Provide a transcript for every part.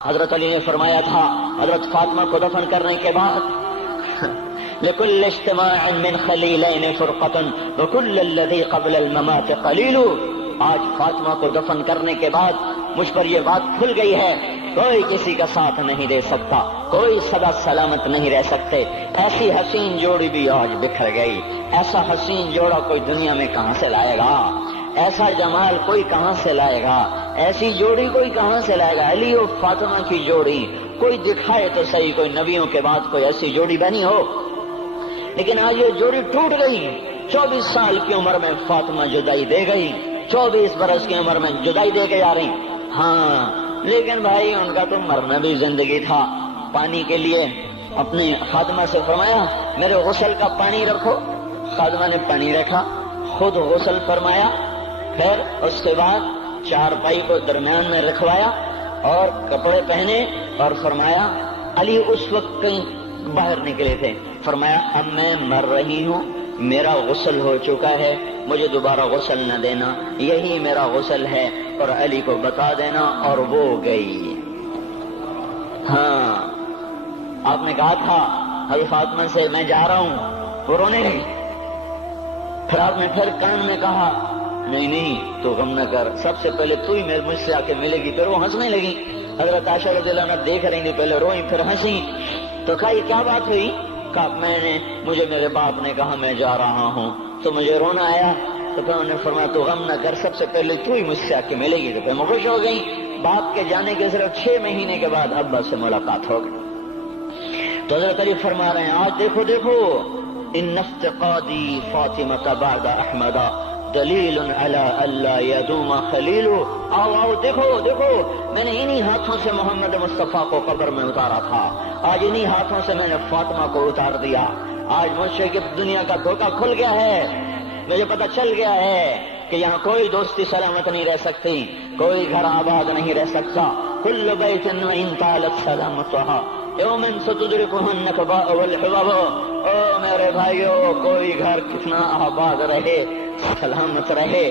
حضرت علی نے فرمایا تھا حضرت فاطمہ کو دفن کرنے کے بعد لکل اجتماع من خلیلین فرقۃ وکل الذی قبل الممات قلیل. آج فاطمہ کو دفن کرنے کے بعد مجھ پر یہ بات کھل گئی ہے، کوئی کسی کا ساتھ نہیں دے سکتا، کوئی سدا سلامت نہیں رہ سکتے. ایسی حسین جوڑی بھی آج بکھر گئی. ایسا حسین جوڑا کوئی دنیا میں کہاں سے لائے گا؟ ایسا جمال کوئی کہاں سے لائے گا؟ ایسی جوڑی کوئی کہاں سے لائے گا؟ علی اور فاطمہ کی جوڑی کوئی دکھائے تو صحیح، کوئی نبیوں کے بعد کوئی ایسی جوڑی بنی ہو. لیکن آج یہ جوڑی ٹوٹ گئی. 24 سال کی عمر میں فاطمہ جدائی دے گئی، 24 برس کی عمر میں جدائی دے کے جا رہی. ہاں لیکن بھائی ان کا تو مرنا بھی زندگی تھا. پانی کے لیے اپنی خادمہ سے فرمایا میرے غسل کا پانی رکھو. خادمہ نے پانی رکھا، خود غسل فرمایا، پھر اس کے بعد چارپائی کو درمیان میں رکھوایا اور کپڑے پہنے اور فرمایا علی اس وقت کہیں باہر نکلے تھے، فرمایا اب میں مر رہی ہوں، میرا غسل ہو چکا ہے، مجھے دوبارہ غسل نہ دینا، یہی میرا غسل ہے اور علی کو بتا دینا. اور وہ گئی. ہاں آپ نے کہا تھا حضرت فاطمہ سے میں جا رہا ہوں، وہ رونے لگی. پھر آپ نے پھر کان میں کہا نہیں تو غم نہ کر، سب سے پہلے تو ہی مجھ سے آ کے ملے گی. پھر وہ ہنسنے لگی. حضرت عائشہ رضی اللہ عنہا دیکھ رہی تھی، پہلے روئی پھر ہنسی. تو کہا یہ کیا بات ہوئی؟ کہا مجھے میرے باپ نے کہا میں جا رہا ہوں تو مجھے رونا آیا. تو پھر انہوں نے فرمایا تو غم نہ کر، سب سے پہلے تو ہی مجھ سے آ کے ملے گی. تو پھر میں خوش ہو گئی. باپ کے جانے کے صرف 6 مہینے کے بعد ابا سے ملاقات ہو گئی. تو حضرت علی فرما رہے ہیں آج دیکھو ان افتقادی فاطمہ بعد احمد دلیل علی اللہ یدوم خلیل. آؤ دیکھو میں نے انہی ہاتھوں سے محمد مصطفیٰ کو قبر میں اتارا تھا، آج انہی ہاتھوں سے میں نے فاطمہ کو اتار دیا. آج مجھ سے کہ دنیا کا دھوکہ کھل گیا ہے، مجھے پتہ چل گیا ہے کہ یہاں کوئی دوستی سلامت نہیں رہ سکتی، کوئی گھر آباد نہیں رہ سکتا. کل بیت وان طالت سلامتها یوم ستدرکہ النکباء والحباب. او میرے بھائیو، کوئی گھر کتنا آباد رہے، سلامت رہے،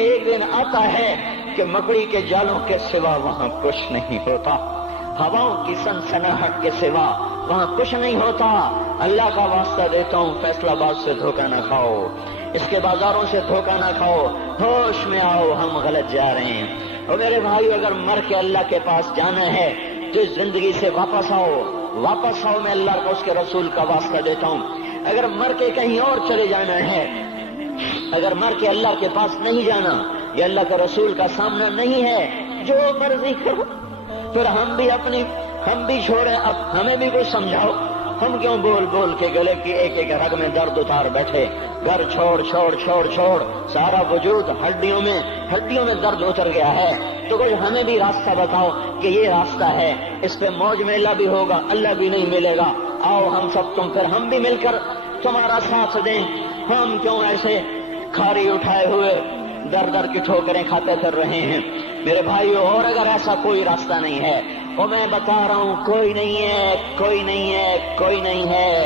ایک دن آتا ہے کہ مکڑی کے جالوں کے سوا وہاں کچھ نہیں ہوتا، ہواؤں کی سنسناہٹ کے سوا وہاں کچھ نہیں ہوتا. اللہ کا واسطہ دیتا ہوں فیصلہ آباد سے دھوکہ نہ کھاؤ، اس کے بازاروں سے دھوکہ نہ کھاؤ، ہوش میں آؤ، ہم غلط جا رہے ہیں. اور میرے بھائی اگر مر کے اللہ کے پاس جانا ہے تو اس زندگی سے واپس آؤ، میں اللہ کو اس کے رسول کا واسطہ دیتا ہوں. اگر مر کے کہیں اور چلے جانا ہے، اگر مر کے اللہ کے پاس نہیں جانا، یہ اللہ کے رسول کا سامنا نہیں ہے، جو مرضی کرو. پھر ہم بھی چھوڑیں، اب ہمیں بھی کچھ سمجھاؤ. ہم کیوں بول کے گلے کی ایک رگ میں درد اتار بیٹھے، گھر چھوڑ سارا وجود ہڈیوں میں درد اتر گیا ہے. تو کچھ ہمیں بھی راستہ بتاؤ کہ یہ راستہ ہے، اس پہ موج میلہ بھی ہوگا، اللہ بھی نہیں ملے گا. آؤ ہم سب پھر ہم بھی مل کر تمہارا ساتھ دیں. ہم کیوں ایسے کھاری اٹھائے ہوئے در کی ٹھوکریں کھاتے پھر رہے ہیں میرے بھائیو؟ اور اگر ایسا کوئی راستہ نہیں ہے، اور میں بتا رہا ہوں کوئی نہیں ہے،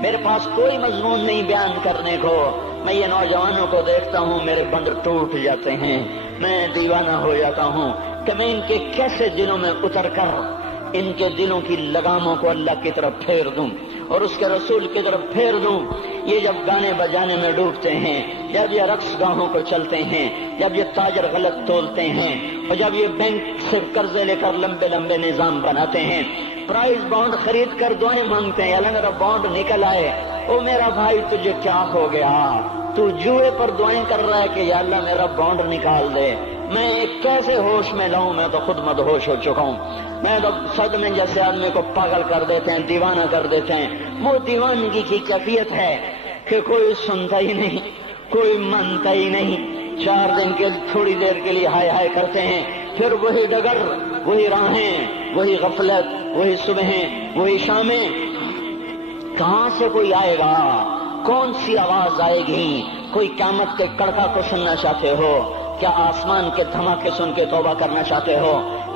میرے پاس کوئی مضمون نہیں بیان کرنے کو. میں یہ نوجوانوں کو دیکھتا ہوں، میرے بند ٹوٹ جاتے ہیں، میں دیوانہ ہو جاتا ہوں کہ میں ان کے کیسے دلوں میں اتر کر ان کے دلوں کی لگاموں کو اللہ کی طرف پھیر دوں اور اس کے رسول کی طرف پھیر دوں. یہ جب گانے بجانے میں ڈوبتے ہیں، جب یہ رقص گاہوں کو چلتے ہیں، جب یہ تاجر غلط تولتے ہیں، اور جب یہ بینک سے قرضے لے کر لمبے نظام بناتے ہیں، پرائز بانڈ خرید کر دعائیں مانگتے ہیں اللہ میرا بانڈ نکل آئے. او میرا بھائی تجھے کیا ہو گیا؟ تو جوئے پر دعائیں کر رہا ہے کہ یا اللہ میرا بانڈ نکال دے. میں کیسے ہوش میں لاؤں؟ میں تو خود مدہوش ہو چکا ہوں. میں تو صدمے جیسے آدمی کو پاگل کر دیتے ہیں، دیوانہ کر دیتے ہیں. وہ دیوانگی کی کیفیت ہے کہ کوئی سنتا ہی نہیں، کوئی مانتا ہی نہیں. 4 دن کے تھوڑی دیر کے لیے ہائے کرتے ہیں، پھر وہی ڈگر، وہی راہیں، وہی غفلت، وہی صبحیں، وہی شامیں. کہاں سے کوئی آئے گا؟ کون سی آواز آئے گی؟ کوئی قیامت کے کڑکا کو سننا چاہتے ہو؟ کیا آسمان کے دھماکے سن کے توبہ کرنا چاہتے ہو؟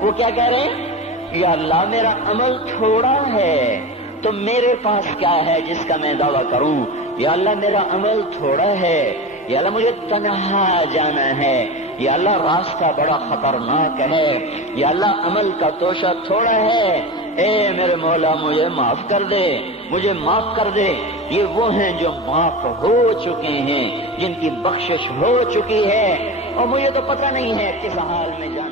وہ کیا کہہ رہے ہیں؟ یا اللہ میرا عمل تھوڑا ہے تو میرے پاس کیا ہے جس کا میں دعویٰ کروں؟ یا اللہ میرا عمل تھوڑا ہے، یا اللہ مجھے تنہا جانا ہے، یا اللہ راستہ بڑا خطرناک ہے، یا اللہ عمل کا توشہ تھوڑا ہے، اے میرے مولا مجھے معاف کر دے، مجھے معاف کر دے۔ یہ وہ ہیں جو معاف ہو چکے ہیں، جن کی بخشش ہو چکی ہے، اور مجھے تو پتہ نہیں ہے کس حال میں جانا